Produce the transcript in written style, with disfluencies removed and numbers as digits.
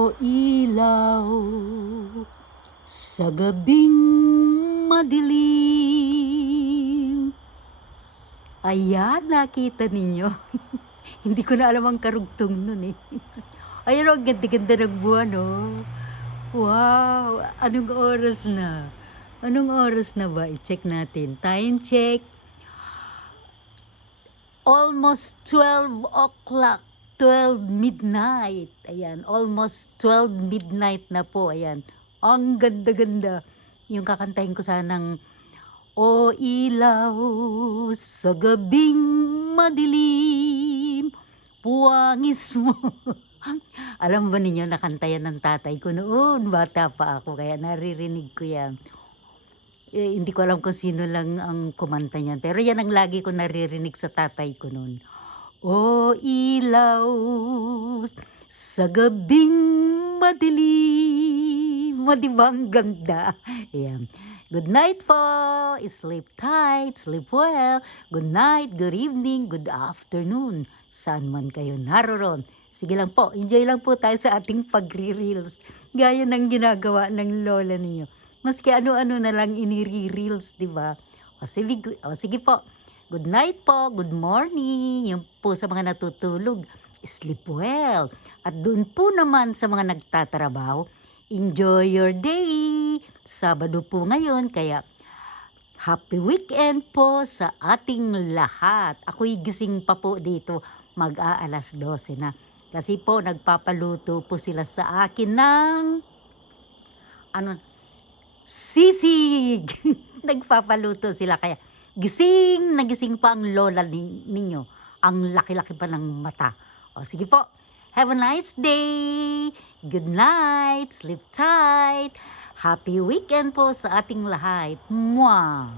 O ilaw sa gabing madilim. Ayan, nakita ninyo. Hindi ko na alam ang karugtong nun eh. Ayan o, ang ganda-ganda ng buwan oh. Wow, anong oras na? Anong oras na ba? I-check natin. Time check. Almost 12 o'clock. 12 midnight. Ayan, almost 12 midnight na po. Ayan, ang ganda-ganda. Yung kakantahin ko sanang, O ilaw sa gabing madilim, puwangis mo. Alam ba ninyo, nakantayan ng tatay ko noon, bata pa ako, kaya naririnig ko yan. Hindi ko alam kung sino lang ang kumanta niyan, pero yan ang lagi ko naririnig sa tatay ko noon. O ilaw sa gabing madilim. O diba ang ganda? Ayan. Good night po. Sleep tight, sleep well. Good night, good evening, good afternoon. Saan man kayo naroon. Sige lang po, enjoy lang po tayo sa ating pagre-reels. Gaya ng ginagawa ng lola ninyo. Maski ano-ano na lang inire-reels, diba? O sige po. Good night po, good morning. Yung po sa mga natutulog, sleep well. At doon po naman sa mga nagtatrabaho, enjoy your day. Sabado po ngayon, kaya happy weekend po sa ating lahat. Ako'y gising pa po dito, mag-aalas 12 na. Kasi po, nagpapaluto po sila sa akin ng sisig. Nagpapaluto sila, kaya nagising pa ang lola ninyo. Ang laki-laki pa ng mata. O sige po, have a nice day. Good night, sleep tight. Happy weekend po sa ating lahat. Mwah!